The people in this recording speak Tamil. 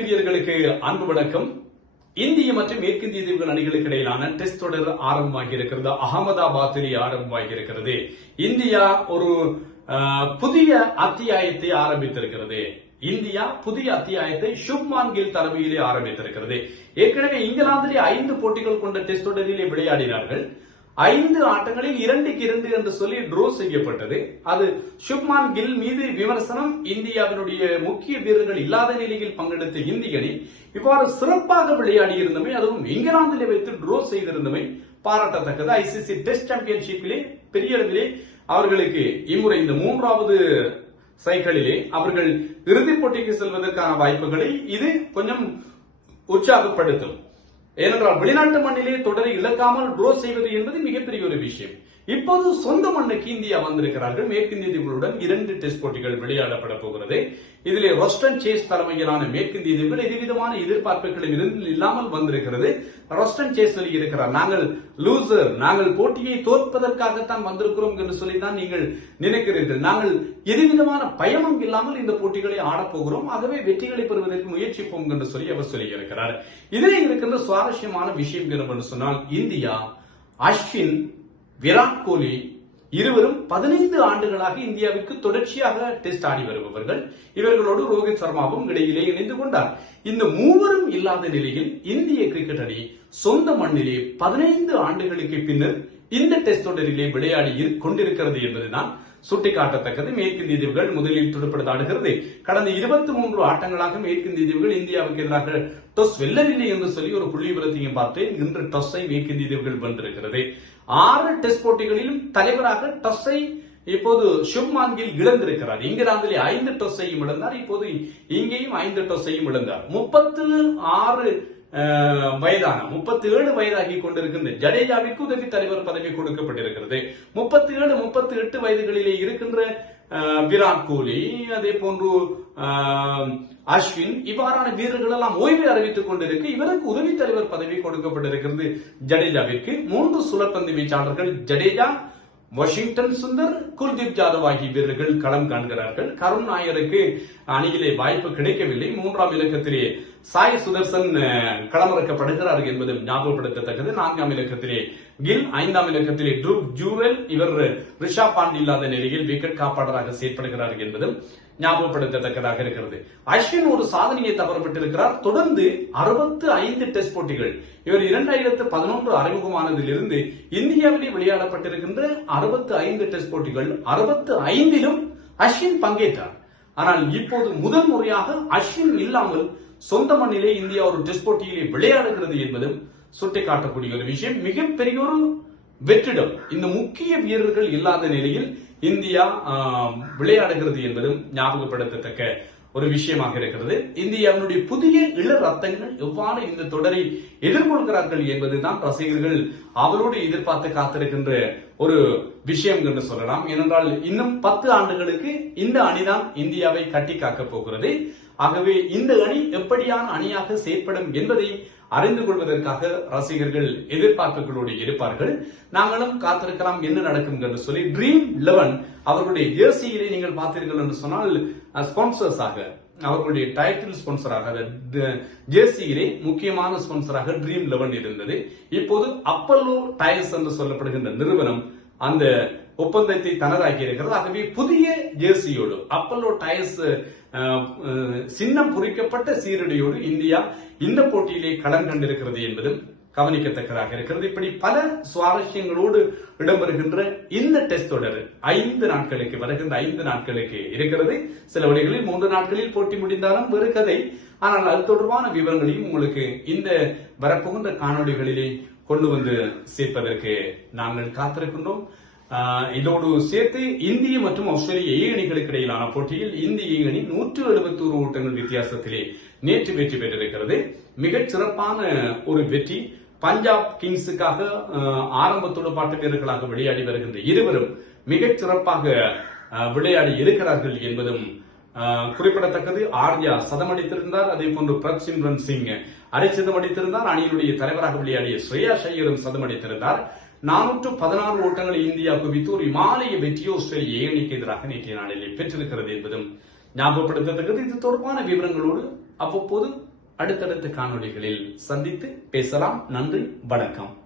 பிரியர்களுக்கு அன்பு வணக்கம். இந்திய மற்றும் மேற்கிந்திய தீவுகள் அணிகளுக்கு இடையிலான டெஸ்ட் தொடர் ஆரம்பமாகி இருக்கிறது. அகமதாபாத்திலே ஆரம்பமாகி இருக்கிறது. இந்தியா ஒரு புதிய அத்தியாயத்தை ஆரம்பித்திருக்கிறது. இந்தியா புதிய அத்தியாயத்தை சுப்மான் கில் தலைமையிலே ஆரம்பித்திருக்கிறது. ஏற்கனவே இங்கிலாந்திலே 5 போட்டிகள் கொண்ட டெஸ்ட் தொடரிலே விளையாடினார்கள். 5 ஆட்டங்களில் 2-2 என்று சொல்லி டிரோ செய்யப்பட்டது. அது சுப்மான் கில் மீது விமர்சனம். இந்தியாவினுடைய முக்கிய வீரர்கள் இல்லாத நிலையில் பங்கெடுத்த இந்திய அணி இவ்வாறு சிறப்பாக விளையாடி இருந்தமை, அதுவும் இங்கிலாந்திலே வைத்து டிரோ செய்திருந்தமை பாராட்டத்தக்கது. ஐசிசி டெஸ்ட் சாம்பியன்ஷிப்பிலே பெரிய அளவிலே அவர்களுக்கு இம்முறை இந்த 3வது சைக்கிளிலே அவர்கள் இறுதிப் போட்டிக்கு செல்வதற்கான வாய்ப்புகளை இது கொஞ்சம் உற்சாகப்படுத்தும். ஏனென்றால் வெளிநாட்டு மண்ணிலே தொடரை இழக்காமல் டிரோ செய்வது என்பது மிகப்பெரிய ஒரு விஷயம். இப்போது சொந்த மண்ணுக்கு இந்தியா வந்திருக்கிறார்கள். மேற்கிந்திய தீவுகளுடன் 2 டெஸ்ட் போட்டிகள் விளையாடப்பட போகிறது. இதிலே ரொஸ்டன் சேஸ் தலைமையிலான மேற்கிந்திய தீவுகள் எதுவிதமான எதிர்பார்ப்புகளும் இல்லாமல் வந்திருக்கிறது. ரொஸ்டன் சேஸ் சொல்லி இருக்கிறார், நாங்கள் லூசர், நாங்கள் போட்டியை தோற்பதற்காகத்தான் வந்திருக்கிறோம் என்று சொல்லித்தான் நீங்கள் நினைக்கிறீர்கள். நாங்கள் எதுவிதமான பயமும் இல்லாமல் இந்த போட்டிகளை ஆடப்போகிறோம், ஆகவே வெற்றிகளை பெறுவதற்கு முயற்சிப்போம் என்று சொல்லி அவர் சொல்லியிருக்கிறார். இதிலே இருக்கின்ற சுவாரஸ்யமான விஷயம் என்னவென்று சொன்னால், இந்தியா அஸ்வின், விராட் கோலி இருவரும் 15 ஆண்டுகளாக இந்தியாவிற்கு தொடர்ச்சியாக டெஸ்ட் ஆடி வருபவர்கள். இவர்களோடு ரோஹித் சர்மாவும் இடையிலே இணைந்து கொண்டார். இந்த மூவரும் இல்லாத நிலையில் இந்திய கிரிக்கெட் அணி சொந்த மண்ணிலே 15 ஆண்டுகளுக்கு பின்னர் இந்த டெஸ்ட் தொடரிலே விளையாடி கொண்டிருக்கிறது என்பதுதான் சுட்டிக்காட்டத்தக்கது. மேற்கிந்திய தீவுகள் முதலில் துடுப்படுத்த ஆடுகிறது. கடந்த 23 ஆட்டங்களாக மேற்கிந்திய தீவுகள் இந்தியாவுக்கு எதிராக டொஸ் வெல்லவில்லை என்று சொல்லி ஒரு புள்ளி விவரத்தையும் பார்த்தேன். இன்று டொஸ்ஸை மேற்கிந்திய தீவுகள் வென்றிருக்கிறது. 6 டெஸ்ட் போட்டிகளிலும் தலைவராக டொஸ்ஸை இப்போது சுப்மான் கில் இழந்திருக்கிறார். இங்கிலாந்திலே 5 டொஸ்ஸையும் இழந்தார். இப்போது இங்கேயும் 5 டொஸ்ஸையும் இழந்தார். 37 வயதாகி கொண்டிருக்கின்ற ஜடேஜாவிற்கு உதவி தலைவர் பதவி கொடுக்கப்பட்டிருக்கிறது. 37-38 வயதுகளிலே இருக்கின்ற விராட் கோலி, அதே போன்று அஸ்வின், இவ்வாறான வீரர்கள் எல்லாம் ஓய்வை அறிவித்துக் கொண்டிருக்கு. இவருக்கு உதவி தலைவர் பதவி கொடுக்கப்பட்டிருக்கிறது. ஜடேஜாவிற்கு 3 சுழற்பந்து வீச்சாளர்கள் ஜடேஜா, வாஷிங்டன் சுந்தர், குல்தீப் யாதவ் ஆகிய வீரர்கள் களம் காண்கிறார்கள். கருண் நாயருக்கு அணியிலே வாய்ப்பு கிடைக்கவில்லை. 3ஆம் இலக்கத்திலே சாய் சுதர்சன் களமிறக்கப்படுகிறார் என்பது ஞாபகப்படுத்தத்தக்கது. 4ஆம் இலக்கத்திலே கில், 5ஆம் இலக்கத்திலே ட்ரூப் ஜூரெல், இவர் ரிஷப் பாண்ட் இல்லாத நிலையில் விக்கெட் காப்பாளராக செயற்படுகிறார் என்பதும் ஞாபகப்படுத்தத்தக்கதாக இருக்கிறது. அஸ்வின் ஒரு சாதனையை தவறப்பட்டிருக்கிறார். தொடர்ந்து 65 டெஸ்ட் போட்டிகள். இவர் 2011 அறிமுகமானதிலிருந்து இந்தியாவிலே விளையாடப்பட்டிருக்கின்ற 65 டெஸ்ட் போட்டிகள் 65லும் அஸ்வின் பங்கேற்றார். ஆனால் இப்போது முதல் முறையாக அஸ்வின் இல்லாமல் சொந்த மண்ணிலே இந்தியா ஒரு டெஸ்ட் போட்டியிலே விளையாடுகிறது என்பதும் சுட்டிக்காட்டக்கூடிய ஒரு விஷயம். மிகப்பெரிய ஒரு வெற்றிடம். இந்த முக்கிய வீரர்கள் இல்லாத நிலையில் இந்தியா விளையாடுகிறது என்பதும் ஞாபகப்படுத்தத்தக்க ஒரு விஷயமாக இருக்கிறது. இந்தியாவினுடைய புதிய இள ரத்தங்கள் எவ்வாறு இந்த தொடரை எதிர்கொள்கிறார்கள் என்பதுதான் ரசிகர்கள் அவரோடு எதிர்பார்த்து காத்திருக்கின்ற ஒரு விஷயம் என்று சொல்லலாம். ஏனென்றால் இன்னும் 10 ஆண்டுகளுக்கு இந்த அணிதான் இந்தியாவை கட்டி காக்கப் போகிறது. ஆகவே இந்த அணி எப்படியான அணியாக செயற்படும் என்பதை அறிந்து கொள்வதற்காக ரசிகர்கள் எதிர்பார்ப்புகளோடு இருப்பார்கள். நாங்களும் காத்திருக்கலாம் என்ன நடக்கும் என்று சொல்லி. ட்ரீம் 11 அவர்களுடைய ஜெர்சியிலே நீங்கள் பார்த்தீர்கள் என்று சொன்னால் ஸ்பான்சர்ஸாக, அவர்களுடைய டைட்டில் ஸ்பான்சராக, ஜெர்சியிலே முக்கியமான ஸ்பான்சராக ட்ரீம் 11 இருந்தது. இப்போது அப்பல்லோ டயர்ஸ் என்று சொல்லப்படுகின்ற நிறுவனம் அந்த ஒப்பந்தத்தை தனதாக்கி இருக்கிறது. ஆகவே புதிய ஜெர்சியோடு அப்பல்லோ டயர்ஸ் சின்னம் பொறிக்கப்பட்ட சீருடையோடு இந்தியா இந்த போட்டியிலே களம் கண்டிருக்கிறது என்பதும் கவனிக்கத்தக்கதாக இருக்கிறது. இப்படி பல சுவாரஸ்யங்களோடு இடம்பெறுகின்ற இந்த டெஸ்ட் தொடர் 5 நாட்களுக்கு வருகின்ற 5 நாட்களுக்கு இருக்கிறது. சில வழிகளில் 3 நாட்களில் போட்டி முடிந்தாலும் வேறு கதை. ஆனால் அது தொடர்பான விவரங்களையும் உங்களுக்கு இந்த வரப்போகின்ற காணொலிகளிலே கொண்டு வந்து சேர்ப்பதற்கு நாங்கள் காத்திருக்கின்றோம். இதோடு சேர்த்து இந்திய மற்றும் ஆஸ்திரேலிய ஏ அணிகளுக்கு இடையிலான போட்டியில் இந்திய அணி 171 ஓட்டங்கள் வித்தியாசத்திலே நேற்று வெற்றி பெற்றிருக்கிறது. மிகச் சிறப்பான ஒரு வெற்றி. பஞ்சாப் கிங்ஸுக்காக ஆரம்ப துடுப்பாட்ட வீரர்களாக விளையாடி வருகின்ற இருவரும் மிகச் சிறப்பாக விளையாடி இருக்கிறார்கள் என்பதும் குறிப்பிடத்தக்கது. ஆர்யா சதமடித்திருந்தார். அதே போன்று பிரத்சிம்ரன் சிங் அரைச்சதம் அடித்திருந்தார். அணியினுடைய தலைவராக விளையாடிய ஸ்ரேயா ஐயரும் சதமடித்திருந்தார். 416 ஓட்டங்களை இந்தியா குவித்து ஒரு இமாலய வெற்றியை ஆஸ்திரேலிய ஏ அணிக்கு எதிராக நேற்றைய நாளிலே பெற்றிருக்கிறது என்பதும் ஞாபகப்படுத்தத்தக்கது. இது தொடர்பான விவரங்களோடு அவ்வப்போது அடுத்தடுத்த காணொளிகளில் சந்தித்து பேசலாம். நன்றி, வணக்கம்.